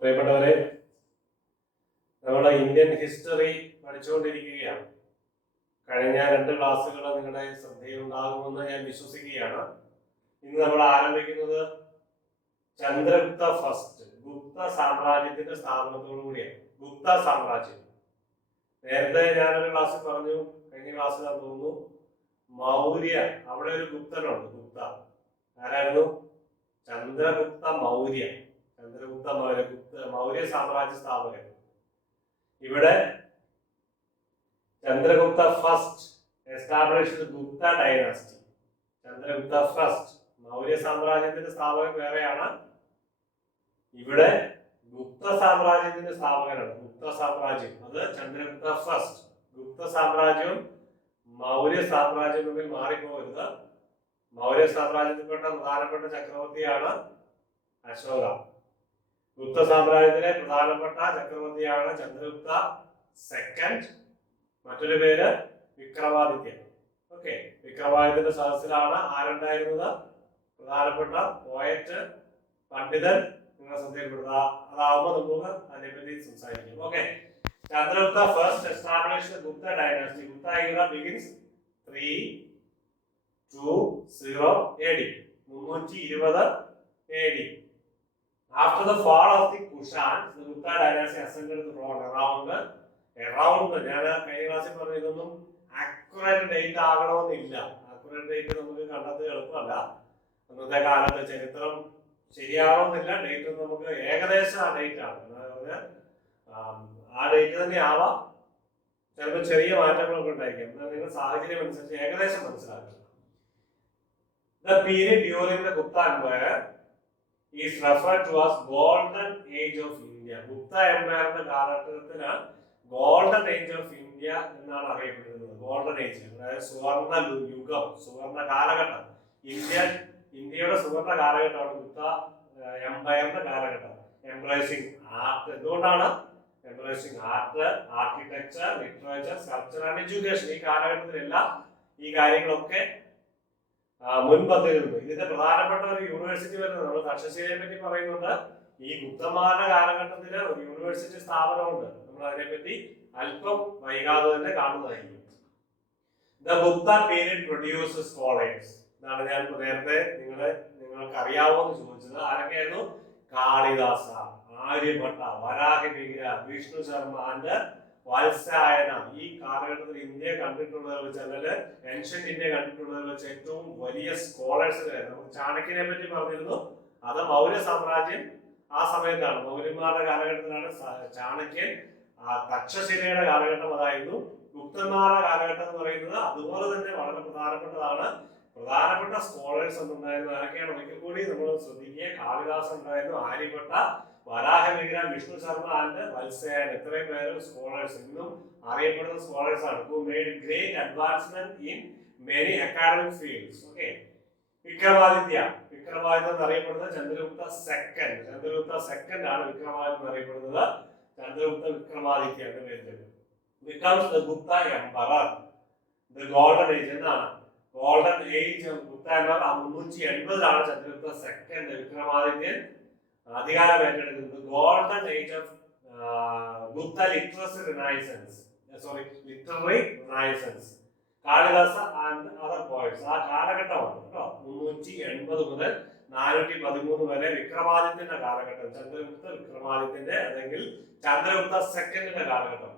പ്രിയപ്പെട്ടവരെ, നമ്മുടെ Indian history പഠിച്ചുകൊണ്ടിരിക്കുകയാണ്. കഴിഞ്ഞ 2 ക്ലാസ്സുകൾ നിങ്ങളുടെ ശ്രദ്ധയിലുണ്ടാകുമെന്ന് ഞാൻ വിശ്വസിക്കുകയാണ്. ഇന്ന് നമ്മൾ ആരംഭിക്കുന്നത് ചന്ദ്രഗുപ്ത ഫസ്റ്റ്, ഗുപ്ത സാമ്രാജ്യത്തിന്റെ സ്ഥാപനത്തോടുകൂടിയാണ്. ഗുപ്ത സാമ്രാജ്യം നേരത്തെ ഞാനൊരു ക്ലാസ്സിൽ പറഞ്ഞു, കഴിഞ്ഞ ക്ലാസ്സിൽ തോന്നുന്നു, മൗര്യ, അവിടെ ഒരു ഗുപ്തനുണ്ട്. ഗുപ്ത ആരായിരുന്നു? ചന്ദ്രഗുപ്ത മൗര്യ. ചന്ദ്രഗുപ്ത മൗര്യ സാമ്രാജ്യ സ്ഥാപകൻ. ഇവിടെ Chandragupta first established Gupta dynasty. Chandragupta first Maurya സാമ്രാജ്യത്തിന്റെ സ്ഥാപകൻ വേറെയാണ്. ഇവിടെ ഗുപ്ത സാമ്രാജ്യത്തിന്റെ സ്ഥാപകനാണ്. ഗുപ്ത സാമ്രാജ്യം അത് ചന്ദ്രഗുപ്ത ഫസ്റ്റ്. ഗുപ്ത സാമ്രാജ്യവും മൗര്യ സാമ്രാജ്യം തമ്മിൽ മാറിപ്പോകരുത്. മൗര്യ സാമ്രാജ്യത്തിൽപ്പെട്ട പ്രധാനപ്പെട്ട ചക്രവർത്തിയാണ് അശോക. ഗുപ്ത സാമ്രാജ്യത്തിലെ പ്രധാനപ്പെട്ട ചക്രവർത്തിയാണ് ചന്ദ്രഗുപ്ത സെക്കൻഡ്. മറ്റൊരു പേര് വിക്രമാദിത്യൻ. ഓക്കെ, വിക്രമാദിത്യന്റെ സദസ്സിലാണ് ആരുണ്ടായിരുന്നത്? പ്രധാനപ്പെട്ട പോയറ്റ്, പണ്ഡിതൻ. നിങ്ങളെ ശ്രദ്ധയിൽപ്പെടുക. അതാവുമ്പോൾ നമുക്ക് അതിനെപ്പറ്റി സംസാരിക്കും. Okay, Chandragupta first established Gupta dynasty. Gupta era begins 320 AD. 320 AD. After the fall of the Kushans, the Gupta dynasty ascended the throne around ഞാൻ കഴിഞ്ഞ ക്ലാസ്സിൽ പറഞ്ഞു, ഇതൊന്നും അക്യുറേറ്റ് ഡേറ്റ് ആകണമെന്നില്ല. അക്യുറേറ്റ് ഡേറ്റ് നമുക്ക് കണ്ടെത്തുക എളുപ്പമല്ല. അന്നത്തെ കാലത്ത് ചരിത്രം ശരിയാവണമെന്നില്ല. ഡേറ്റ് നമുക്ക് ഏകദേശം ആ ഡേറ്റ് ആണ്. അതായത് ആ ഡേറ്റ് തന്നെ ആവാം, ചിലപ്പോൾ ചെറിയ മാറ്റങ്ങളൊക്കെ ഉണ്ടായിരിക്കും. എന്നാൽ നിങ്ങൾ സാഹചര്യം അനുസരിച്ച് ഏകദേശം മനസ്സിലാക്കുക. The period during the Gupta Empire is referred to as Golden Age of India. Gupta എംപയറിന്റെ കാലഘട്ടത്തിന് ഗോൾഡൻ ഏജ് ഓഫ് ഇന്ത്യ എന്നാണ് അറിയപ്പെടുന്നത്. ഗോൾഡൻ ഏജ്, അതായത് സുവർണ യുഗം, സുവർണ കാലഘട്ടം. ഇന്ത്യയുടെ സുവർണ കാലഘട്ടമാണ് ഗുപ്ത എംപയറിന്റെ കാലഘട്ടം. Embracing art. എന്തുകൊണ്ടാണ് embracing art, architecture, literature, sculpture and education. ഈ കാലഘട്ടത്തിലെല്ലാം ഈ കാര്യങ്ങളൊക്കെ മുൻപന്തിയിലുണ്ട്. ഇതിന്റെ പ്രധാനപ്പെട്ട ഒരു യൂണിവേഴ്സിറ്റി വരുന്നത്, നമ്മൾ തക്ഷശിലയെ പറ്റി പറയുന്നുണ്ട്. ഈ ഗുപ്തന്മാരുടെ കാലഘട്ടത്തിൽ ഒരു യൂണിവേഴ്സിറ്റി സ്ഥാപനമുണ്ട്. നമ്മൾ അതിനെപ്പറ്റി അല്പം വൈകാതെ തന്നെ കാണുന്നതായിരിക്കും. The Gupta period produces scholars. ഇതാണ് ഞാൻ നേരത്തെ നിങ്ങൾക്ക് അറിയാവോന്ന് ചോദിച്ചത്. ആരൊക്കെയായിരുന്നു? കാളിദാസ, ആര്യഭട്ട, വരാഹമിഹിര, വിഷ്ണു ശർമ്മ ആൻഡ് വാത്സ്യായനം. ഈ കാലഘട്ടത്തിൽ ഇന്ത്യ കണ്ടിട്ടുള്ളതിൽ വെച്ച്, അല്ലെങ്കിൽ ഏൻഷ്യന്റ് ഇന്ത്യ കണ്ടിട്ടുള്ളതിൽ വെച്ച് ഏറ്റവും വലിയ സ്കോളേഴ്സിനായിരുന്നു. നമുക്ക് ചാണക്യനെ പറ്റി പറഞ്ഞിരുന്നു. അത് മൗര്യ സാമ്രാജ്യം ആ സമയത്താണ്, മൗര്യന്മാരുടെ കാലഘട്ടത്തിലാണ്. ചാണക്യൻ തക്ഷശിലയുടെ കാലഘട്ടം അതായിരുന്നു. ഗുപ്തന്മാരുടെ കാലഘട്ടം എന്ന് പറയുന്നത് അതുപോലെ തന്നെ വളരെ പ്രധാനപ്പെട്ടതാണ്. പ്രധാനപ്പെട്ട സ്കോളേഴ്സ് ഒന്നുണ്ടായിരുന്നു. ആരൊക്കെയാണ്? ഒരിക്കൽ കൂടി നമ്മൾ ശ്രദ്ധിക്കുക. കാളിദാസൻ ഉണ്ടായിരുന്നു, ആര്യഭട്ട, വരാഹമിഹിര, വിഷ്ണു ശർമ്മ ആൻഡ് വത്സ്യായൻ. ഇത്രയും പേര് സ്കോളേഴ്സ്, ഇന്നും അറിയപ്പെടുന്ന സ്കോളേഴ്സ് ആണ്. who made great advancement in many academic fields. Okay, Vikramaditya എന്നറിയപ്പെടുന്നത് ചന്ദ്രഗുപ്ത സെക്കൻഡ്. ചന്ദ്രഗുപ്ത സെക്കൻഡ് ആണ് വിക്രമാദിത്യ എന്നറിയപ്പെടുന്നത്. ചന്ദ്രഗുപ്ത വിക്രമാദിത്യ എന്ന പേരിൽ becomes the Gupta emperor. The golden age എന്നാണ്. Golden age Gupta empire 380 Chandragupta second Vikramadityan അധികാരം ഏറ്റെടുക്കുന്നത്. Golden age of Gupta literary renaissance. Kalidasa and other poets ആ കാലഘട്ടമാണ് കേട്ടോ. 380 മുതൽ 413 വരെ വിക്രമാദിത്യന്റെ കാലഘട്ടം. ചന്ദ്രഗുപ്ത വിക്രമാദിത്യന്റെ അല്ലെങ്കിൽ ചന്ദ്രഗുപ്ത സെക്കൻഡിന്റെ കാലഘട്ടം.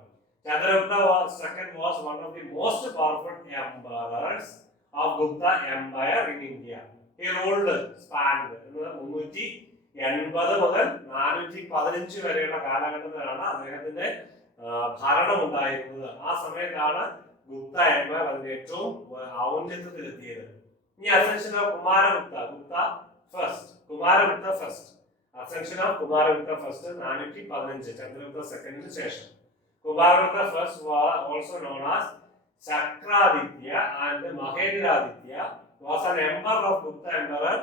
Chandragupta II was one of the most powerful emperors of Gupta Empire in India. He ruled spanned 380 മുതൽ 415 വരെയുള്ള കാലഘട്ടത്തിലാണ് അദ്ദേഹത്തിന്റെ ഭരണം ഉണ്ടായിരുന്നത്. ആ സമയത്താണ് ഗുപ്ത എംപയർ അതിന്റെ ഏറ്റവും ഔന്നത്യത്തിലെത്തിയത്. ഇനി ascension of Kumaragupta first. Ascension of Kumaragupta first 415 Chandragupta സെക്കൻഡിന് ശേഷം. Kumaragupta first was also known as Chakraditya and Mahendraditya was an emperor of Gupta Emperor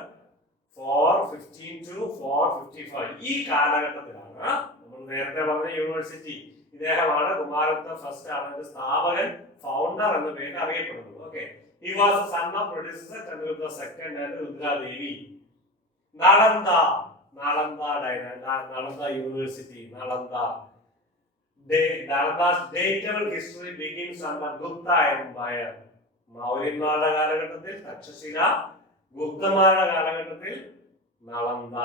415 to 455. ഈ കാലഘട്ടത്തിലാണ് നമ്മൾ നേരത്തെ പറഞ്ഞ യൂണിവേഴ്സിറ്റി ഇദ്ദേഹമാണ്. കുമാരഗുപ്ത ഫസ്റ്റ് ആണ് ഇതിന്റെ സ്ഥാപകൻ, ഫൗണ്ടർ എന്ന പേര് അറിയപ്പെടുന്നത്. Okay, he was the son of predecessor Chandragupta II and Rudradevi. Nalanda Nalanda University, Nalanda. Nalanda's dateable history begins under Gupta Empire. മൗര്യന്മാരുടെ കാലഘട്ടത്തിൽ തക്ഷശില, ഗുപ്തന്മാരുടെ കാലഘട്ടത്തിൽ നളന്ദ.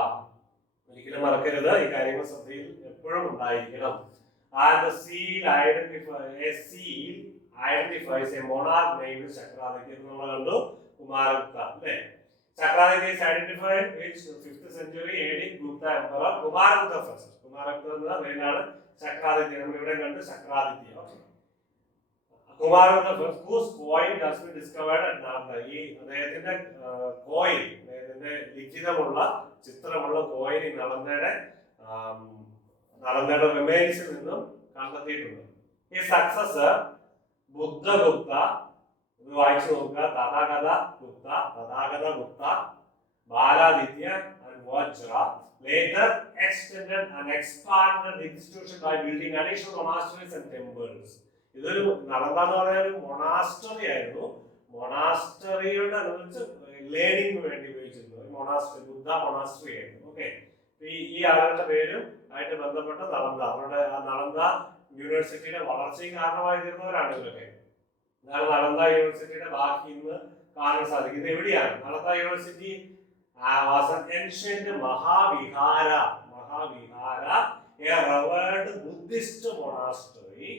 ഒരിക്കലും മറക്കരുത്, ഈ കാര്യങ്ങൾ ശ്രദ്ധയിൽ എപ്പോഴും ഉണ്ടായിരിക്കണം. And the seal identifies a monarch named Chakraditya. നമ്മൾ കണ്ടു കുമാരഗുപ്ത അല്ലേ. Chakraditya is identified with 5th century AD Gupta emperor Kumaragupta first. Kumaragupta എന്ന പേരിലാണ് ചക്രാദിത്യ. നമ്മൾ ഇവിടെ കണ്ടു ചക്രാദിത്യ. Kumaragupta first, whose coin has been discovered at Nalanda. ഈ അദ്ദേഹത്തിന്റെ കോയിൻ, അദ്ദേഹത്തിന്റെ ലിഖിതമുള്ള ചിത്രമുള്ള കോയിൻ നളന്ദയുടെ റിമൈൻസിൽ നിന്നും കണ്ടെത്തിയിട്ടുണ്ട്. ഈ സക്സസർ ബുദ്ധഗുപ്ത, ഇത് വായിച്ചു നോക്കുക, Tathagata Gupta, ബാലാദിത്യ and Vajra later extended and expanded the institution by building additional monasteries and temples. ഇതൊരു നളന്ദ എന്ന് പറയുന്ന ഒരു മൊണാസ്റ്ററി ആയിരുന്നു. മൊണാസ്റ്ററിയോട് അനുബന്ധിച്ച് ലേണിംഗിന് വേണ്ടി ഉപയോഗിച്ചിരുന്നു. മൊണാസ്റ്ററി, ബുദ്ധ മൊണാസ്റ്ററി ആയിരുന്നു. ഓക്കെ, ഈ ആളുകളുടെ പേരും ആയിട്ട് ബന്ധപ്പെട്ട നളന്ദ, അവരുടെ ആ നളന്ദ യൂണിവേഴ്സിറ്റിയുടെ വളർച്ചയ്ക്ക് കാരണമായി തീർന്നവരാണ് ഇവരൊക്കെ. എന്നാൽ നളന്ദ യൂണിവേഴ്സിറ്റിയുടെ ബാക്കി ഇന്ന് കാണാൻ സാധിക്കും. ഇത് എവിടെയാണ്? Nalanda university was an ancient Mahavihara, a revered Buddhist monastery,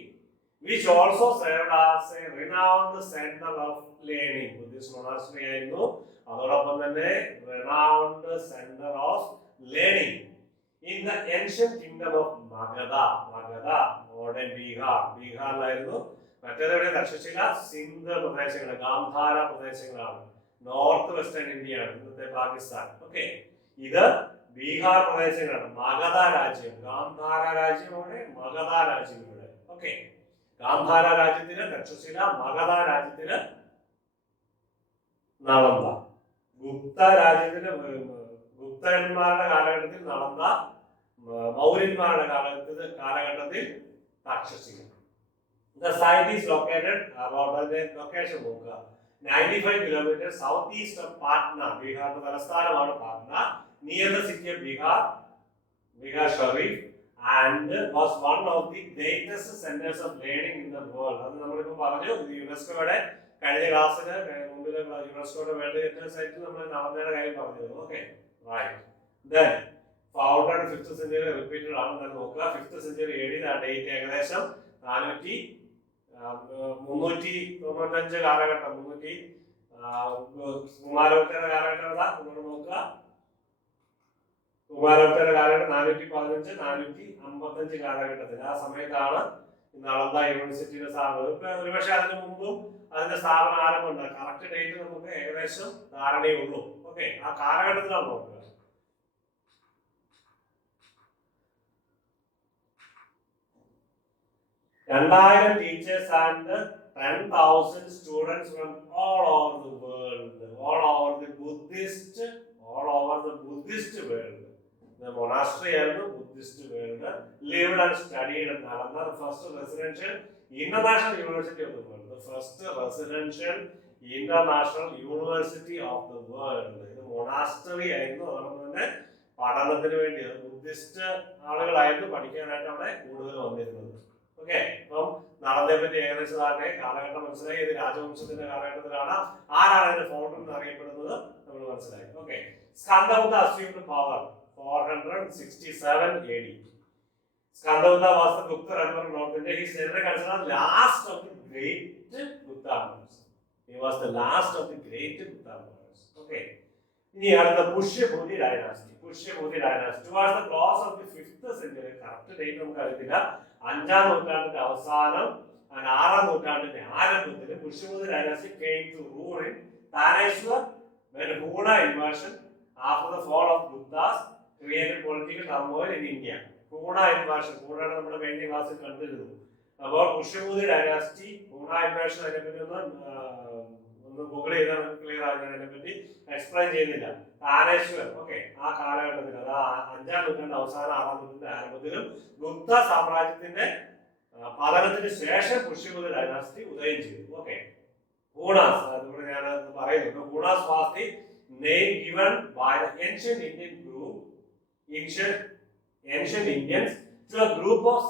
which also served as a renowned center of learning. Buddhist monastery ആയിരുന്നു, അതോടൊപ്പം തന്നെ renowned center of learning in the ancient kingdom of Magadha, modern ബീഹാറിലായിരുന്നു. മറ്റേതെവിടെ? Takshashila, Sindh പ്രദേശങ്ങൾ, ഗാന്ധാര പ്രദേശങ്ങളാണ്. North western ഇന്ത്യയാണ്, ഇന്നത്തെ Pakistan. Okay, ഇത് ബീഹാർ പ്രദേശങ്ങളാണ്. മഗധ രാജ്യം, ഗാന്ധാര രാജ്യം അവിടെ, മഗധ രാജ്യം ഇവിടെ. ഓക്കെ, ഗാന്ധാര രാജ്യത്തില് തക്ഷശില, മഗധ രാജ്യത്തില് നളന്ദ. ഗുപ്തന്മാരുടെ കാലഘട്ടത്തിൽ നളന്ദ, മൗര്യന്മാരുടെ കാലഘട്ടത്തിൽ Takshashila. The site is located about the location നോക്കുക, 95 kilometers southeast of Patna. ബീഹാറിന്റെ തലസ്ഥാനമാണ് Patna. Near the city of Bihar Sharif, and was one of the greatest centers of learning in the world. അത് നമ്മളിപ്പോൾ പറഞ്ഞു. ഇത് യുനെസ്കോയുടെ കഴിഞ്ഞ ക്ലാസ്സിന് മുമ്പിലെ യുനെസ്കോയുടെ വേൾഡ് ഹെറിറ്റേജ് സൈറ്റിൽ നമ്മൾ നളന്ദയുടെ കാര്യം പറഞ്ഞിരുന്നു. Okay, right. Then founded 5th century, repeated ആണ്. നോക്കുക, 5th century AD, ഡേറ്റ് ഏകദേശം 395 കാലഘട്ടം. കുമാരഗുപ്തയുടെ കാലഘട്ടം ഏതാ? നോക്കുക, കുമാരഗുപ്തയുടെ കാലഘട്ടം 415 455 കാലഘട്ടത്തിൽ. ആ സമയത്താണ് നളന്ദ യൂണിവേഴ്സിറ്റിയുടെ സ്ഥാപനം. ഒരുപക്ഷെ അതിന് മുമ്പും അതിന്റെ സ്ഥാപനം ആരംഭമുണ്ട്. കറക്റ്റ് ഡേറ്റ് നമുക്ക് ഏകദേശം ധാരണയുള്ളൂ. ഓക്കെ, ആ കാലഘട്ടത്തിലാണ് നോക്കുക. 2000 teachers and 10,000 students from all over the world, all over the Buddhist world. The monastery and the Buddhist world lived and studied at Nalanda, the first residential international university of the world. The first residential international university of the world. The monastery ആയിരുന്നു. അതുകൊണ്ട് തന്നെ പഠനത്തിന് വേണ്ടി Buddhist ആളുകളായിരുന്നു പഠിക്കാനായിട്ട് അവിടെ കൂടുതൽ വന്നിരുന്നത്. ഓക്കെ, അപ്പം നളന്ദയെ പറ്റി ഏകദേശം കാലഘട്ടം മനസ്സിലായി. ഇത് രാജവംശത്തിന്റെ കാലഘട്ടത്തിലാണ്. ആരാണ് ഇതിന്റെ ഫൗണ്ടർ എന്ന് അറിയപ്പെടുന്നത് നമ്മൾ മനസ്സിലായി. Okay, Skandagupta assumed power 467 AD. Skandagupta was the Gupta emperor of North India. He is generally considered last of the great Gupta emperors. He was the last of the great Gupta emperors. Okay. ഇനി അടുത്ത Pushyabhuti dynasty. Towards the close of the 5th century, correct date നമുക്ക് അറിയത്തില്ല, 5ാം നൂറ്റാണ്ടിന്റെ അവസാനം 6ാം നൂറ്റാണ്ടിന്റെ ആരംഭത്തിൽ Pushyabhuti dynasty came to rule in Taneshwar when Huna invasion after the fall of Guptas created political turmoil in India. Huna invasion, ഹൂണയുടെ നമ്മുടെ കഴിഞ്ഞ ക്ലാസ്സിൽ കണ്ടിരുന്നു. അപ്പോൾ പുഷ്യഭൂതി ഡൈനാസ്റ്റി, ഹൂണ ഇൻവാഷൻ അതിനെപ്പറ്റി ഒന്ന് ഗൂഗിൾ ചെയ്താൽ ക്ലിയർ ആകുന്നത്, അതിനെപ്പറ്റി എക്സ്പ്ലെയിൻ ചെയ്യുന്നില്ല. താനേശ്വർ, ഓക്കെ, ആ കാലഘട്ടത്തിൽ, അത് 5ാം നൂറ്റാണ്ട് അവസാനം 6ാം നൂറ്റാണ്ട് ആരംഭത്തിലും ഗുപ്ത സാമ്രാജ്യത്തിന്റെ പതനത്തിന് ശേഷം പുഷ്യഭൂതി ഡൈനാസ്റ്റി ഉദയം ചെയ്തു. ഓക്കെ, ഹൂണാസ്, അതിവിടെ ഞാൻ പറയുന്നുണ്ട്. Hunas was the name given by the ancient Indian group ancient Indians to a group of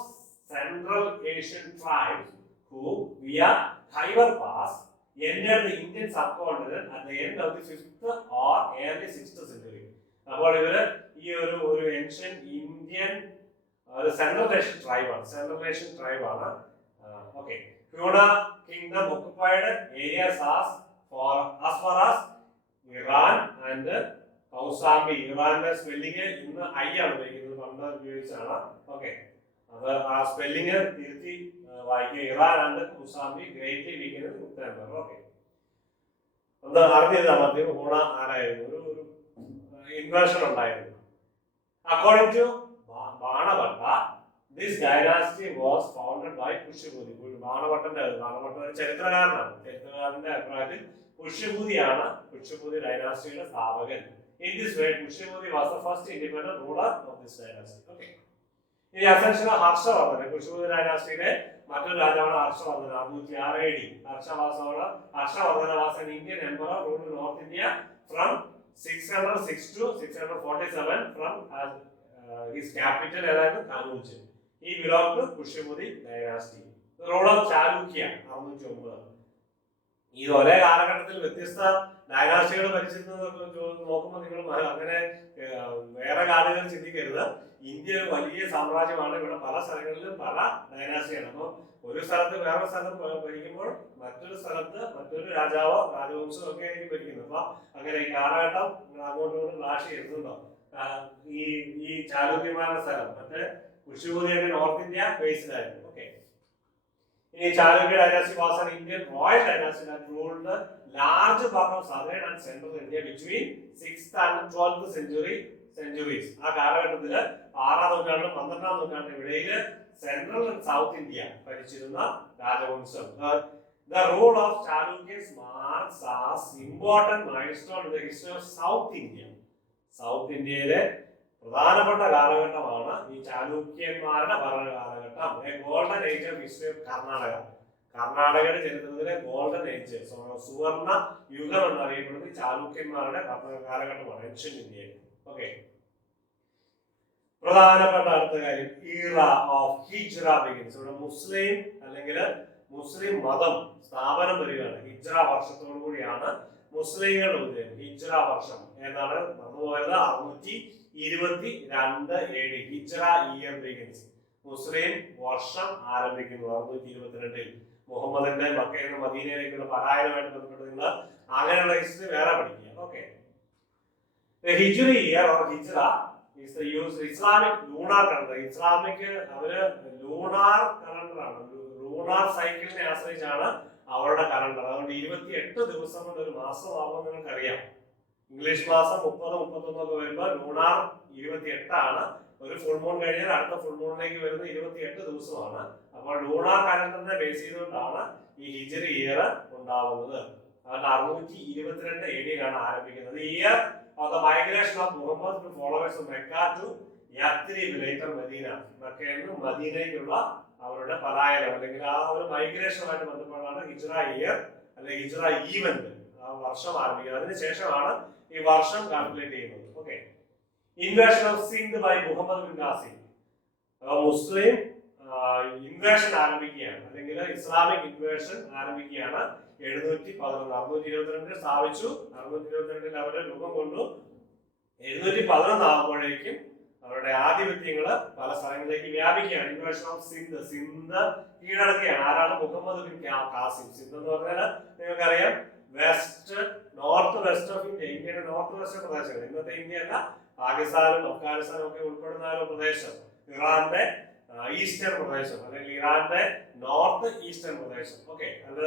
Central Asian tribes who, via Khyber Pass, entered the Indian subcontinent at the end of the 5th or early 6th century. അപ്പോൾ ഇവര് ഈ ഒരു ancient Indian Central Asian tribe ആണ്. Okay. Huda kingdom occupied areas as far as Iran and Kausambi. Iran's spelling in I ആണ് ഉപയോഗിക്കുന്നത്, പണ്ട് ഉപയോഗിച്ചാണ്. Okay, അത് ആ സ്പെല്ലിംഗ് തിരുത്തി വായിക്കുക. ഇറാൻ ആൻഡ് കൗസാംബി ഗ്രേറ്റ്ലി വീക്കുന്നത് ഉത്തരം. ഓക്കെ, ഒന്ന് അറിഞ്ഞത് മധ്യം ഹൂണ ആരായിരുന്നു, ഒരു ഇൻവേർഷൻ ഉണ്ടായിരുന്നു. According to Banabhatta, this dynasty was founded by Pushyabhuti. ബാണഭട്ടന്റെ ഒരു ചരിത്രകാരന്റെ അഭിപ്രായത്തിൽ പുഷ്യഭൂതിയാണ് പുഷ്യഭൂതി ഡൈനാസ്റ്റിയുടെ സ്ഥാപകൻ. In this way, Pushyabhuti was the first independent ruler of this dynasty. Okay. ഇനി അസെൻഷൻ ഹർഷവർദ്ധന, പുഷ്യഭൂതി ഡൈനാസ്റ്റിയിലെ മറ്റൊരു രാജാവാണ് Harshavardhana. 606 AD. Harshavardhana was an Indian emperor ruled North India from 606 to 647 from his capital ഏതായിരുന്നു Kannauj. He belonged to Pushyabhuti dynasty. The rule of Chalukya 609. ഈ ഒരേ കാലഘട്ടത്തിൽ വ്യത്യസ്ത ഡൈനാസ്റ്റികൾ ഭരിച്ചിരുന്നത് നോക്കുമ്പോൾ നിങ്ങൾ അങ്ങനെ വേറെ കാലങ്ങൾ ചിന്തിക്കരുത്. ഇന്ത്യ ഒരു വലിയ സാമ്രാജ്യമാണ്. ഇവിടെ പല സ്ഥലങ്ങളിലും പല ഡൈനാസ്റ്റിയാണ്. അപ്പോൾ ഒരു സ്ഥലത്ത് വേറൊരു സ്ഥലം ഭരിക്കുമ്പോൾ മറ്റൊരു സ്ഥലത്ത് മറ്റൊരു രാജാവോ രാജവംശമോ ഒക്കെ ആയിരിക്കും ഭരിക്കുന്നത്. അപ്പൊ അങ്ങനെ ഈ കാലഘട്ടം അങ്ങോട്ടും ഇങ്ങോട്ടും ക്ലാഷ് ചെയ്യുന്നുണ്ടോ? ഈ ചാലൂക്യന്മാരുടെ സ്ഥലം മറ്റേ പുഷ്യഭൂതിയൊക്കെ നോർത്ത് ഇന്ത്യ ബേസ്ഡ് ആയിരുന്നു. ഓക്കെ, ഇനി Chalukya dynasty was an Indian royal dynasty that ruled large part of southern and central India between 6th and 12th centuries. ആ കാലഘട്ടത്തില് 6ാം നൂറ്റാണ്ടിലും 12ാം നൂറ്റാണ്ടിലും ഇടയിൽ സെൻട്രൽ ആൻഡ് സൗത്ത് ഇന്ത്യ ഭരിച്ചിരുന്ന രാജവംശം. The rule of Chalukyas marks as important milestone in the history of South India. South ഇന്ത്യയിലെ പ്രധാനപ്പെട്ട കാലഘട്ടമാണ് ഈ ചാലൂക്യന്മാരുടെ ഭരണകാലഘട്ടം. Golden age of history of കർണാടകയുടെ ചരിത്രത്തിലെ ഗോൾഡൻ ഏജ്, സുവർണ യുഗം എന്നറിയപ്പെടുന്നത് ചാലൂക്യന്മാരുടെ കാലഘട്ടമാണ് ഏൻഷ്യന്റ് ഇന്ത്യയിൽ. ഓക്കെ, പ്രധാനപ്പെട്ട അടുത്ത കാര്യം ഇറ ഓഫ് ഹിജ്റ ബിഗിൻസ്. ഇവിടെ മുസ്ലിം അല്ലെങ്കിൽ മുസ്ലിം മതം സ്ഥാപനം വരികയാണ്. ഹിജ്റ വർഷത്തോടു കൂടിയാണ് മുസ്ലിങ്ങളുടെ ഉദയം. ഹിജ്റ വർഷം ഏതാണ് മറന്നുപോയത്? 622 AD. ഹിജ്റ ഇയർ ബിഗിൻസ്. മുസ്ലിം വർഷം ആരംഭിക്കുന്നു 622. മുഹമ്മദിന്റെ മക്കയിൽ നിന്ന് മദീനയിലേക്കുള്ള പലായനമായിട്ട് ബന്ധപ്പെട്ട് നിങ്ങൾ അങ്ങനെയുള്ള ഹിസ്റ്ററി വേറെ പഠിക്കുക. ഓക്കെ, ഹിജ്റി ഇയർ ഓർ ഹിജ്റ is the use Islamic lunar calendar. Islamic അവര് ലൂണാർ കലണ്ടറാണ്, ലൂണാർ സൈക്കിളിനെ ആശ്രയിച്ചാണ് അവരുടെ കലണ്ടർ. അതുകൊണ്ട് 28 ദിവസം കൊണ്ട് ഒരു മാസമാകുമെന്ന് നിങ്ങൾക്കറിയാം. ഇംഗ്ലീഷ് മാസം 30, 31 ഒക്കെ വരുമ്പോൾ ലൂണാർ 28 ആണ്. ഒരു ഫുൾ മൂൺ കഴിഞ്ഞാൽ അടുത്ത ഫുൾ മൂണിലേക്ക് വരുന്ന 28 ദിവസമാണ്. അപ്പോൾ ലൂണാർ കലണ്ടറിനെ ബേസ് ചെയ്തുകൊണ്ടാണ് ഈ ഹിജ്റി ഇയർ ഉണ്ടാവുന്നത്. അതുകൊണ്ട് 622 AD ആരംഭിക്കുന്നത്. ഈ year of the migration of Muhammad to followers of Mecca to Yathrib, later Medina. മക്കയിൽ നിന്ന് മദീനയിലേക്കുള്ള അവരുടെ പലായനം അല്ലെങ്കിൽ ആ ഒരു മൈഗ്രേഷനുമായിട്ട് ബന്ധപ്പെട്ടാണ് ഹിജ്റ ഇയർ അല്ലെങ്കിൽ ഹിജ്റ ഈവന്റ് ആ വർഷം ആരംഭിക്കുന്നത്. അതിനുശേഷമാണ് ഈ വർഷം കാൽക്കുലേറ്റ് ചെയ്യുന്നത്. Okay, invasion of Sindh by Muhammad bin Qasim. Muslim invasion ആരംഭിക്കുകയാണ് അല്ലെങ്കിൽ ഇസ്ലാമിക് ഇൻവേഷൻ ആരംഭിക്കുകയാണ് 711. 622 സ്ഥാപിച്ചു. 622 അവരെ രൂപം കൊണ്ടു. 711 ആകുമ്പോഴേക്കും അവരുടെ ആധിപത്യങ്ങൾ പല സ്ഥലങ്ങളിലേക്ക് വ്യാപിക്കുകയാണ്. ഇൻവേഷൻ ഓഫ് സിന്ധ്, സിന്ധ് കീഴടക്കുകയാണ്. ആരാണ്? Muhammad bin Qasim. സിന്ധ് എന്ന് പറഞ്ഞാൽ നിങ്ങൾക്കറിയാം നോർത്ത് വെസ്റ്റ് ഓഫ് ഇന്ത്യ, ഇന്ത്യയുടെ നോർത്ത് വെസ്റ്റ് പ്രദേശങ്ങൾ. ഇന്നത്തെ ഇന്ത്യ അല്ല, പാകിസ്ഥാനും അഫ്ഗാനിസ്ഥാനും ഒക്കെ ഉൾപ്പെടുന്ന ഒരു പ്രദേശം. ഇറാന്റെ ഈസ്റ്റേൺ പ്രദേശം അല്ലെങ്കിൽ ഇറാന്റെ നോർത്ത് ഈസ്റ്റേൺ പ്രദേശം. ഓക്കെ, അത്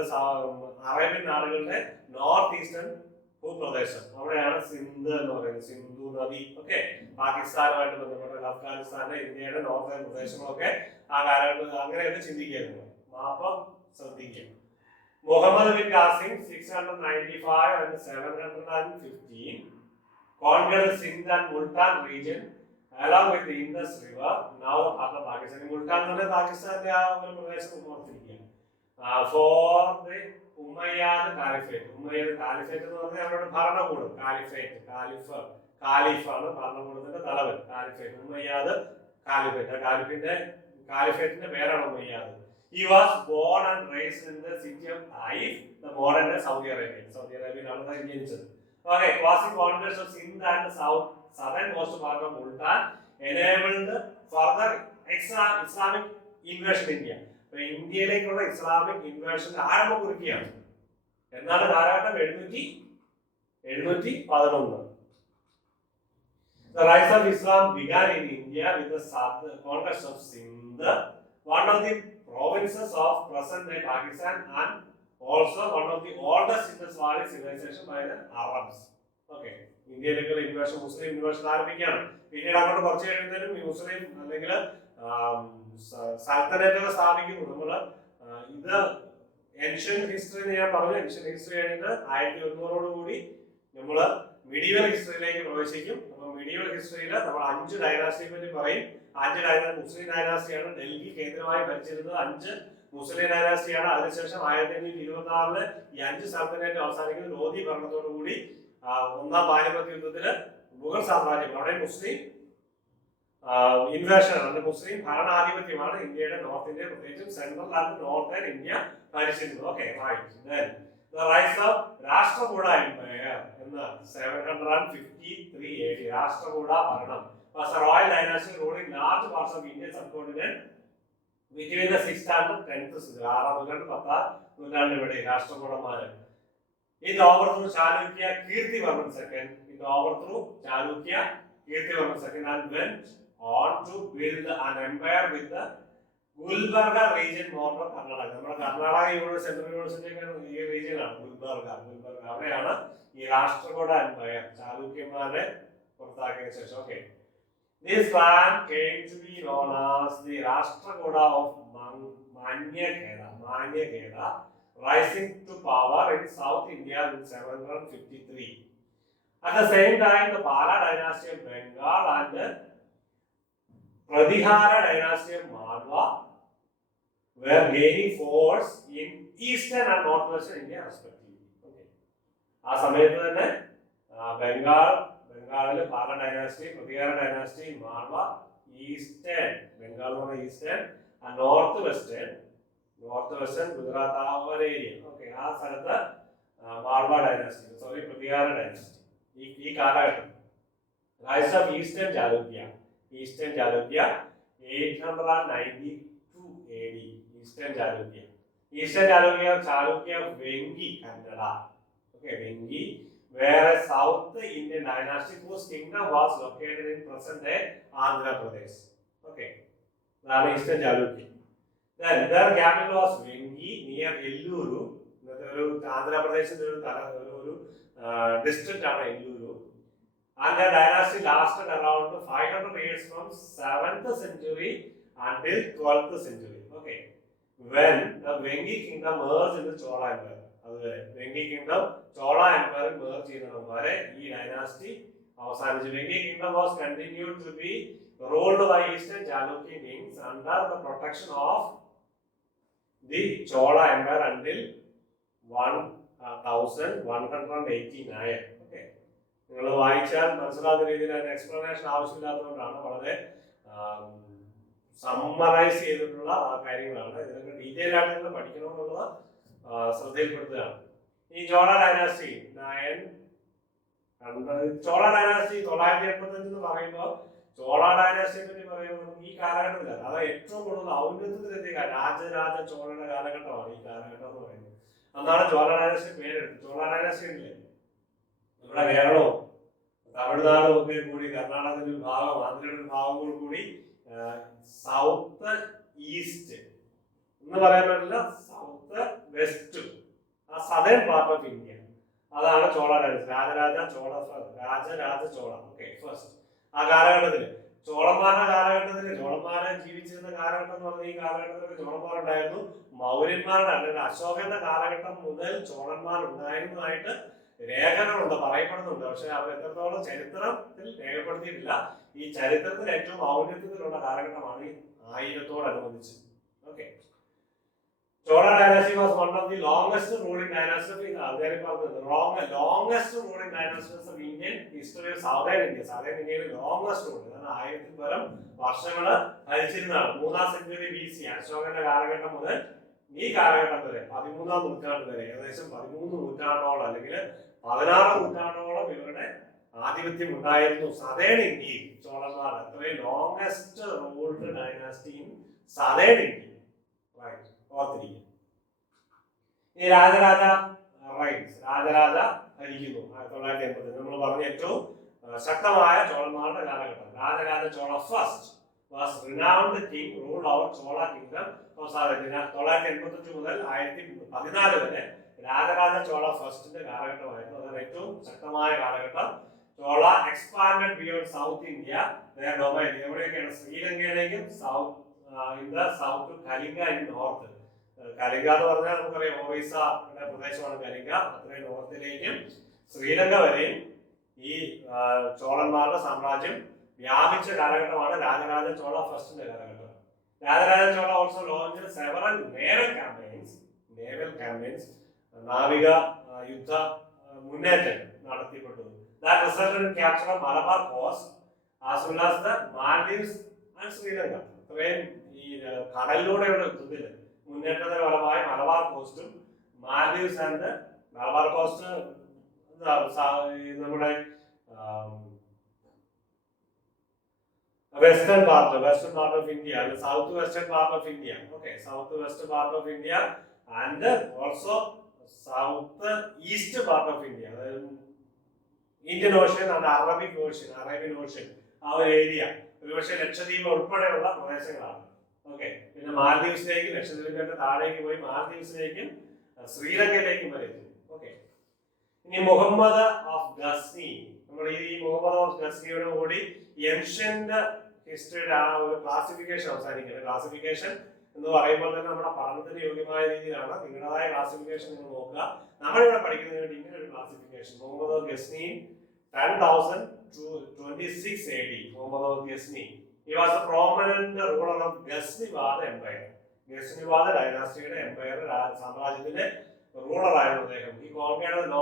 അറേബ്യൻ നാടുകളുടെ നോർത്ത് ഈസ്റ്റേൺ ഭൂപ്രദേശം. അവിടെയാണ് സിന്ധ് എന്ന് പറയുന്നത്, സിന്ധു നദി. ഓക്കെ, പാകിസ്ഥാനുമായിട്ട് ബന്ധപ്പെട്ട അഫ്ഗാനിസ്ഥാന്റെ ഇന്ത്യയുടെ നോർത്തേൺ പ്രദേശങ്ങളൊക്കെ ആ കാലഘട്ടത്തിൽ അങ്ങനെയൊക്കെ ചിന്തിക്കുന്നു. മാപ്പം ശ്രദ്ധിക്കുക. Muhammad bin Qasim 695 and 715 conquered Sindh and Multan region along with the Indus River, now the part of Pakistan. Multan എന്ന് പറഞ്ഞാൽ പാകിസ്ഥാന്റെ ആ ഒരു പ്രദേശത്ത് ഓർത്തിരിക്കുക. For the Umayyad Caliphate. Umayyad caliphate എന്ന് പറഞ്ഞാൽ അവരുടെ ഭരണകൂടം. കാലിഫ് കാലിഫാണ് ഭരണകൂടത്തിന്റെ തലവൻ. Caliphate, ഉമയ്യാദ് caliphate. കാലിഫേറ്റിന്റെ പേരാണ് ഉമയ്യാദ്. He was born and raised in the city of Taif, the modern Saudi Arabia. Saudi Arabia ആണ് ജനിച്ചത്. Okay, crossing boundaries of Sindh and the southernmost part of Multan enabled further Islamic invasion in India. അപ്പൊ ഇന്ത്യയിലേക്കുള്ള Islamic invasion ആരംഭം കുറിക്കുകയാണ്. എന്നാണ് കാലഘട്ടം 711. The rise of Islam began in India with the conquest of Sindh, one of the provinces of present-day Pakistan, and also one of the oldest Indus Valley civilization by the Arabs. Okay, ഇന്ത്യയിലേക്കുള്ള invasion, മുസ്ലിം invasion ആരംഭിക്കുകയാണ്. പിന്നീട് അങ്ങോട്ട് കുറച്ച് കഴിയുന്നതിനും ഈ മുസ്ലിം അല്ലെങ്കിൽ സൽത്തനറ്റുകൾ സ്ഥാപിക്കുന്നു. നമ്മൾ ഇത് ഏൻഷ്യൻ ഹിസ്റ്ററി ഞാൻ പറഞ്ഞു. ഏൻഷ്യൻ ഹിസ്റ്ററി കഴിഞ്ഞിട്ട് 1100 നമ്മൾ മിഡീവൽ ഹിസ്റ്ററിയിലേക്ക് പ്രവേശിക്കും. അപ്പൊ മിഡീവൽ ഹിസ്റ്ററിയിൽ നമ്മൾ 5 ഡൈനാസ്റ്റിയെ പറ്റി പറയും. 5 മുസ്ലിം ഡൈനാസ്റ്റിയാണ് ഡൽഹി കേന്ദ്രമായി ഭരിച്ചിരുന്നത്. 5 മുസ്ലിം ഡൈനാസ്റ്റിയാണ്. അതിനുശേഷം 1526 ഈ 5 സൽത്തനറ്റ് അവസാനിക്കുന്ന ലോധി ഭരണത്തോടു കൂടി ഒന്നാം പാനിപ്പത്ത് യുദ്ധത്തില് മുഗൾ സാമ്രാജ്യം, അവിടെ മുസ്ലിം ഇൻവേഷൻ ആണ്, മുസ്ലിം ഭരണാധിപത്യമാണ് ഇന്ത്യയുടെ നോർത്ത് ഇന്ത്യ, പ്രത്യേകിച്ചും സെൻട്രൽ ആൻഡ് നോർത്തേൺ ഇന്ത്യ ഭരിച്ചിരുന്നത്. Okay, The rise of Rashtrakuta Empire in the 753 AD. Rashtrakuta ഭരണം was a royal dynasty ruling large parts of Indian subcontinent between the 6th and 10th century. 6ാം നൂറ്റാണ്ട് 10ാം നൂറ്റാണ്ടിനിടെ രാഷ്ട്രകൂടന്മാര്. It overthrew Chalukya Kirtivarman II. It overthrew Chalukya Kirtivarman II and went on to build an empire with the Gulbarga region north of Karnataka. നമ്മുടെ Karnataka university, central university ഈ റീജിയനാണ് ഗുൽബർഗ. അവിടെയാണ് ഈ Rashtrakuta Empire ചാലൂക്യന്മാരെ പുറത്താക്കിയതിനു ശേഷം. Okay, this clan came to be known as the Rashtrakuta of Manyakeda, rising to power in South India in 753. At the same time, the Pala dynasty of Bengal and the Pratihara dynasty of Malwa were gaining force in eastern and northwestern India respectively. Okay. ആ സമയത്ത് തന്നെ ബംഗാളിലെ Pala dynasty, Pratihara dynasty, Malwa, eastern Bengal എന്ന് പറഞ്ഞ eastern, north western Gujarat ആ ഒരു area. Okay, ആ സ്ഥലത്ത് മാൾവ ഡൈനാസ്റ്റി, പ്രതിഹാര ഡൈനാസ്റ്റി ഈ കാലഘട്ടം. Rise of eastern Chalukya 892 AD. Eastern Chalukya Vengi Kannada. Okay, Vengi, where a South Indian dynasty whose kingdom was located in present-day Andhra Pradesh. Okay, that is Eastern Chalukya. Then their capital was Vengi near Elluru. Andhra Pradesh is a district of Elluru. And their dynasty lasted around 500 years from 7th century until 12th century. Okay, when the Vengi kingdom merged in the Chola Empire. Vengi kingdom, Chola Empire merged in the dynasty. Vengi kingdom was continued to be ruled by Eastern Chalukya kings under the protection of the Chola Empire until 1189. Okay, നിങ്ങൾ വായിച്ചാൽ മനസ്സിലാകുന്ന രീതിയിൽ അതിന് explanation ആവശ്യമില്ലാത്തതുകൊണ്ടാണ് വളരെ summarise ചെയ്തിട്ടുള്ള കാര്യങ്ങളാണ്. ഇതിനൊക്കെ detail ആയിട്ട് നിങ്ങൾ പഠിക്കണമെന്നുള്ളത് ശ്രദ്ധയിൽപ്പെടുത്തുകയാണ്. ഈ ചോള ഡൈനാസ്റ്റി 985 എന്ന് പറയുമ്പോൾ ചോള ഡൈനാസ്റ്റിയെ പറ്റി പറയുമ്പോൾ ഈ കാലഘട്ടത്തിലാണ്, അത് ഏറ്റവും കൂടുതൽ ഔന്നത്യത്തിലെത്തിയ രാജരാജ ചോളയുടെ കാലഘട്ടമാണ് ഈ കാലഘട്ടം എന്ന് പറയുന്നത്. അന്നാണ് ചോള ഡൈനാസ്റ്റി പേരെടുത്തത്. ചോള ഡൈനാസ്റ്റി ഉണ്ടല്ലേ നമ്മുടെ കേരളവും തമിഴ്നാടും ഒക്കെ കൂടി, കർണാടകത്തിന്റെ ഒരു ഭാഗം, ആന്ധ്രയുടെ ഒരു ഭാഗങ്ങൾ കൂടി സൗത്ത് ഈസ്റ്റ് എന്ന് പറയാൻ പറ്റില്ല, സൗത്ത് വെസ്റ്റ്, ആ സദേൺ പാർട്ട് ഓഫ് ഇന്ത്യ, അതാണ് Chola dynasty. Rajaraja Chola. Okay, first ആ കാലഘട്ടത്തില് ചോളന്മാരെ ജീവിച്ചിരുന്ന കാലഘട്ടം എന്ന് പറഞ്ഞ ഈ കാലഘട്ടത്തിലൊക്കെ ചോളന്മാരുണ്ടായിരുന്നു. മൗര്യന്മാരുടെ അല്ലെങ്കിൽ അശോകന്റെ കാലഘട്ടം മുതൽ ചോളന്മാർ ഉണ്ടായിരുന്നതായിട്ട് രേഖകളുണ്ട്, പറയപ്പെടുന്നുണ്ട്. പക്ഷെ അവർ എത്രത്തോളം ചരിത്രത്തിൽ രേഖപ്പെടുത്തിയിട്ടില്ല. ഈ ചരിത്രത്തിൽ ഏറ്റവും ഔന്നത്യത്തിലുള്ള കാലഘട്ടമാണ് ഈ 1000-ഓടനുബന്ധിച്ച്. Okay, Chola dynasty was one of the longest ruling dynasties. Longest ruling dynasties of Indian history of Southern India. Southern India longest ruling. ആയിരത്തിൽ പരം വർഷങ്ങള് ഭരിച്ചിരുന്നതാണ്. 3-ാം സെഞ്ചുറി BC അശോകന്റെ കാലഘട്ടം മുതൽ ഈ കാലഘട്ടം വരെ 13-ാം നൂറ്റാണ്ട് വരെ ഏകദേശം 13 നൂറ്റാണ്ടോളം അല്ലെങ്കിൽ 16 നൂറ്റാണ്ടോളം ഇവരുടെ ആധിപത്യം ഉണ്ടായിരുന്നു സദേൺ ഇന്ത്യയിൽ. ചോളന്മാർ അത്രയും longest ruled dynasty in southern India. ഓർത്തിരിക്കും. ഈ രാജരാജ ഭരിക്കുന്നു 1980. നമ്മൾ പറഞ്ഞ ഏറ്റവും ശക്തമായ ചോളന്മാരുടെ കാലഘട്ടം. Rajaraja Chola first was renowned king ruled over Chola kingdom. 985 മുതൽ 1014 വരെ രാജരാജ ചോള ഫസ്റ്റിന്റെ കാലഘട്ടമായിരുന്നു. അതാണ് ഏറ്റവും ശക്തമായ കാലഘട്ടം. Chola expanded beyond south India. Domain എവിടെയൊക്കെയാണ്? ശ്രീലങ്കയിലേക്കും south Kalinga in north. Kalinga എന്ന് പറഞ്ഞാൽ നമുക്കറിയാം ഒറീസയുടെ പ്രദേശമാണ് കലിംഗ. അത്രയും നോർത്തിലേക്കും ശ്രീലങ്ക വരെയും ഈ ചോളന്മാരുടെ സാമ്രാജ്യം വ്യാപിച്ച കാലഘട്ടമാണ് രാജരാജ ചോള ഫസ്റ്റിന്റെ കാലഘട്ടം. Rajaraja Chola also launch several naval campaigns നാവിക യുദ്ധ മുന്നേറ്റം നടത്തിപ്പെട്ടു. That resulted in capture of Malabar coast as well as the Maldives and Sri Lanka. അത്രയും ഈ കടലിലൂടെയുള്ള യുദ്ധത്തിൽ മുന്നേറ്റത്തിന്റെ ഫലമായി മലബാർ കോസ്റ്റും മാൽഡീവ്സ് ആൻഡ് മലബാർ കോസ്റ്റ് നമ്മുടെ western part of India, south western part of India. Okay, south west part of India and also south east part of India. അതായത് Indian ocean and Arabian ocean ആ ഒരു area. ഒരുപക്ഷെ ലക്ഷദ്വീപ് ഉൾപ്പെടെയുള്ള പ്രദേശങ്ങളാണ്. Okay, പിന്നെ മാൽദീവ്സിലേക്ക്, ലക്ഷദ്വീപിന്റെ താഴേക്ക് പോയി മാൽദീവ്സിലേക്കും ശ്രീലങ്കയിലേക്കും വരെ എത്തും. ഓക്കെ, ഇനി മുഹമ്മദ് ഓഫ് ഗസ്നി. നമ്മൾ ഈ മുഹമ്മദ് ഓഫ് ഗസ്നിയോട് കൂടി ഏൻഷ്യന്റ് ഹിസ്റ്ററിയുടെ ആ ഒരു ക്ലാസിഫിക്കേഷൻ അവസാനിക്കുന്നത്. ക്ലാസിഫിക്കേഷൻ എന്ന് പറയുമ്പോൾ തന്നെ നമ്മുടെ പഠനത്തിന് യോഗ്യമായ രീതിയിലാണ്. നിങ്ങളുടേതായ ക്ലാസിഫിക്കേഷൻ നിങ്ങൾ നോക്കുക. നമ്മളിവിടെ പഠിക്കുന്നതിന് വേണ്ടി ഇങ്ങനെ ഒരു classification. Muhammad of Ghazni 10,026 AD. Muhammad of Ghazni. He was a prominent ruler of Ghaznivada Empire. Ghaznivada dynasty empire സാമ്രാജ്യത്തിന്റെ ruler ആയിരുന്നു അദ്ദേഹം. He conquered the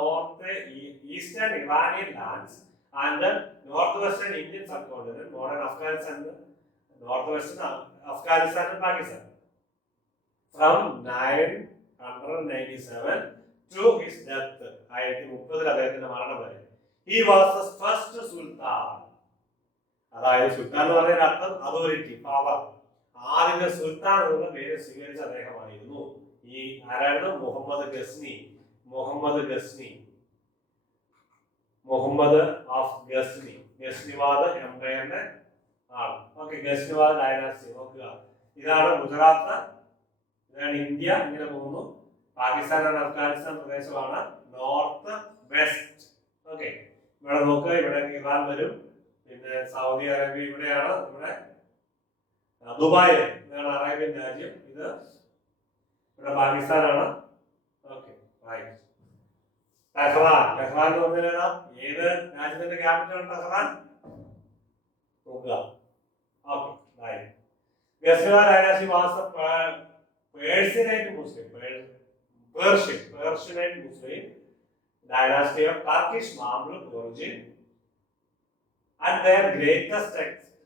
eastern Iranian lands and the northwestern Indian subcontinent, modern Afghanistan, northwestern Afghanistan and Pakistan. From 997 to his death, 1030 അദ്ദേഹത്തിന്റെ മരണം വരെ. He was the first sultan. അതായത് സുൽത്താൻ എന്ന് പറയുന്ന അർത്ഥം അതോറിറ്റി, പവർ. ആദ്യത്തെ സുൽത്താൻ എന്നുള്ള പേര് സ്വീകരിച്ച അദ്ദേഹമായിരുന്നു. ഈ ആരാണ്? മുഹമ്മദ് ഓഫ് ഗസ്നി. ഗസ്നിവാദ് എംപയറിന്റെ ആണ്. ഓക്കെ, ഗസ്നിവാദ് ഡൈനാസ്റ്റി നോക്കുക. ഇതാണ് ഗുജറാത്ത്, ഇതാണ് ഇന്ത്യ, ഇങ്ങനെ പോകുന്നു. പാകിസ്ഥാൻ ആൻഡ് അഫ്ഗാനിസ്ഥാൻ പ്രദേശമാണ് നോർത്ത് വെസ്റ്റ്. ഓക്കെ, ഇവിടെ നോക്കുക, ഇവിടെ ഇറാൻ വരും, പിന്നെ സൗദി അറേബ്യ ഇവിടെയാണ്, ഇവിടെ ദുബായ് ഇതാണ് അറേബ്യൻ രാജ്യം, ഇത് ഇവിടെ പാകിസ്ഥാനാണ്. ഓക്കെ, ടെഹ്റാൻ എന്ന് പറഞ്ഞാൽ ഏത് രാജ്യത്തിന്റെ ക്യാപിറ്റൽ ടെഹ്റാൻ നോക്കുക. ഓക്കെ, ഗസ്നിവാ dynasty was the Persianate Muslim dynasty of Turkish Mamluk origin and their greatest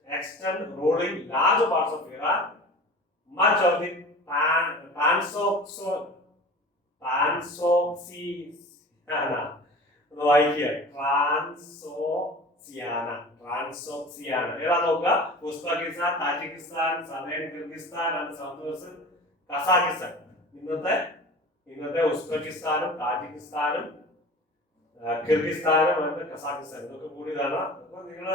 extent ruling large parts of Iran, much of the Transoxiana. ഏതാ നോക്കുക? Uzbekistan, Tajikistan, southern Kyrgyzstan and south west Kazakhstan. ഇന്നത്തെ ഉസ്ബെക്കിസ്ഥാനും താജിക്കിസ്ഥാനും കിർഗിസ്ഥാനും Kazakhstan, ഇതൊക്കെ കൂടിയതാണ്. അപ്പൊ നിങ്ങൾ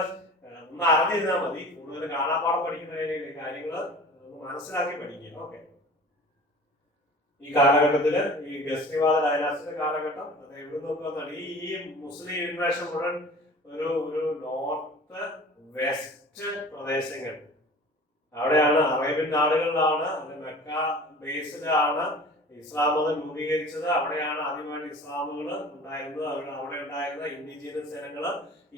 ഒന്ന് അറിഞ്ഞിരുന്നാൽ മതി. കൂടുതൽ കാണാപ്പാടം പഠിക്കുന്ന കാര്യങ്ങൾ മനസ്സിലാക്കി പഠിക്കുക. ഓക്കെ, ഈ കാലഘട്ടത്തില് ഈ ഗസ്നിവാദ ഡൈനാസ്റ്റിയുടെ കാലഘട്ടം അത് എവിടെ നോക്കുകയാണ്? ഈ മുസ്ലിം ഇൻവേഷൻ മുഴുവൻ ഒരു നോർത്ത് വെസ്റ്റ് പ്രദേശങ്ങൾ, അവിടെയാണ് അറേബ്യൻ നാടുകളിലാണ്, അത് മെക്ക ബേസിലാണ് ഇസ്ലാം മതം രൂപീകരിച്ചത്. അവിടെയാണ് ആദ്യമായിട്ട് ഇസ്ലാമുകൾ ഉണ്ടായിരുന്നത്. അവിടെ ഉണ്ടായിരുന്ന ഇൻഡിജിനസ് ജനങ്ങൾ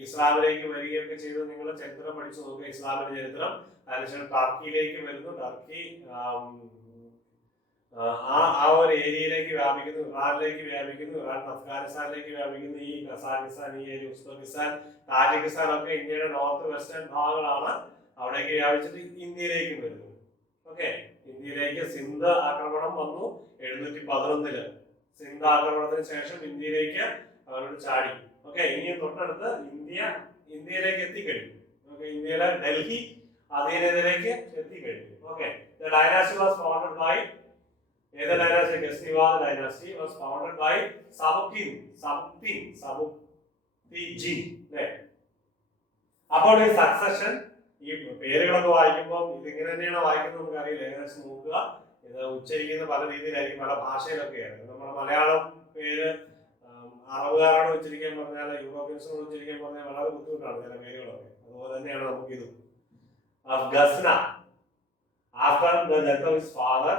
ഇസ്ലാമിലേക്ക് വരികയൊക്കെ ചെയ്ത് നിങ്ങൾ ചരിത്രം പഠിച്ചു നോക്കുക, ഇസ്ലാമിന്റെ ചരിത്രം. അതിനുശേഷം ടർക്കിയിലേക്ക് വരുന്നു. ടർക്കി ആ ഒരു ഏരിയയിലേക്ക് വ്യാപിക്കുന്നു, ഇറാനിലേക്ക് വ്യാപിക്കുന്നു, ഇറാൻ അഫ്ഗാനിസ്ഥാനിലേക്ക് വ്യാപിക്കുന്നു, ഈ കസാഖിസ്ഥാൻ, ഈ ഏരിയ ഉസ്ബെക്കിസ്ഥാൻ, താജിക്കിസ്ഥാൻ ഒക്കെ ഇന്ത്യയുടെ നോർത്ത് വെസ്റ്റേൺ ഭാഗങ്ങളാണ്. അവിടേക്ക് വ്യാപിച്ചിട്ട് ഇന്ത്യയിലേക്കും വരുന്നു. ഓക്കെ, ഇന്ത്യയിലേക്ക് സിന്ധ് ആക്രമണം വന്നു 711. സിന്ധ് ആക്രമണത്തിന് ശേഷം ഇന്ത്യയിലേക്ക് അവരോട് ചാടി. ഓക്കെ, ഇനിയും തൊട്ടടുത്ത് ഇന്ത്യയിലേക്ക് എത്തിക്കഴിഞ്ഞു. ഓക്കെ, ഇന്ത്യയിലെ ഡൽഹി അധീനതയിലേക്ക് എത്തിക്കഴിഞ്ഞു. Okay, the dynasty was founded by the dynasty Ghaznavid dynasty was founded by Sabukin അല്ലേ? അപ്പോൾ ഈ സക്സഷൻ, ഈ പേരുകളൊക്കെ വായിക്കുമ്പോൾ ഇതിങ്ങനെ തന്നെയാണ് വായിക്കുന്നത് നമുക്ക് അറിയില്ല. ഏകദേശം നോക്കുക, ഇത് ഉച്ചരിക്കുന്ന പല രീതിയിലായിരിക്കും, പല ഭാഷയിലൊക്കെയാണ്. നമ്മുടെ മലയാളം പേര് അറബുകാരാണ് ഉച്ചരിക്കാൻ പറഞ്ഞാൽ, യൂറോപ്യൻസിനോട് ഉച്ചരിക്കാൻ പറഞ്ഞാൽ വളരെ ബുദ്ധിമുട്ടാണ് ചില പേരുകളൊക്കെ. അതുപോലെ തന്നെയാണ് നമുക്കിത്. Ghazna, after the death of his father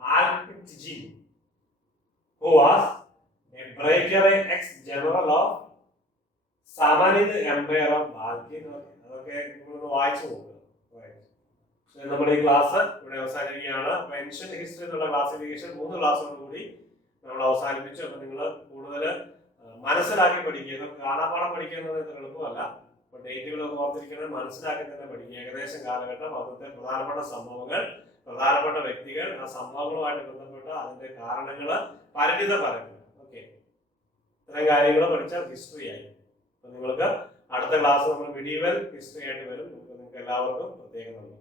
Alptijin, who was a breaker, ex-general of Samanid Empire of Balkan. അതൊക്കെ നിങ്ങളൊന്ന് വായിച്ചു നോക്കുക. നമ്മുടെ ഈ ക്ലാസ് ഇവിടെ അവസാനിക്കുകയാണ്. ഏൻഷ്യന്റ് ഹിസ്റ്ററി എന്നുള്ള ക്ലാസിഫിക്കേഷൻ 3 ക്ലാസ്സോട് കൂടി നമ്മൾ അവസാനിപ്പിച്ചു. അപ്പൊ നിങ്ങൾ കൂടുതൽ മനസ്സിലാക്കി പഠിക്കുക. ഇതൊക്കെ കാണാപ്പാടം പഠിക്കുക എന്നത് ഇത്ര എളുപ്പമല്ല. അപ്പൊ ഡേറ്റുകളൊക്കെ ഓർത്തിരിക്കണം, മനസ്സിലാക്കി തന്നെ പഠിക്കുക. ഏകദേശം കാലഘട്ടം, അന്നത്തെ പ്രധാനപ്പെട്ട സംഭവങ്ങൾ, പ്രധാനപ്പെട്ട വ്യക്തികൾ, ആ സംഭവങ്ങളുമായിട്ട് ബന്ധപ്പെട്ട അതിന്റെ കാരണങ്ങൾ, പരിണിത ഫലങ്ങൾ. ഓക്കെ, ഇത്തരം കാര്യങ്ങൾ പഠിച്ചാൽ ഹിസ്റ്ററി ആയി. അപ്പൊ നിങ്ങൾക്ക് അടുത്ത ക്ലാസ് നമ്മൾ മിഡീവൽ ഹിസ്റ്ററി ആയിട്ട് വരും. നിങ്ങൾക്ക് എല്ലാവർക്കും പ്രത്യേകം നന്ദി.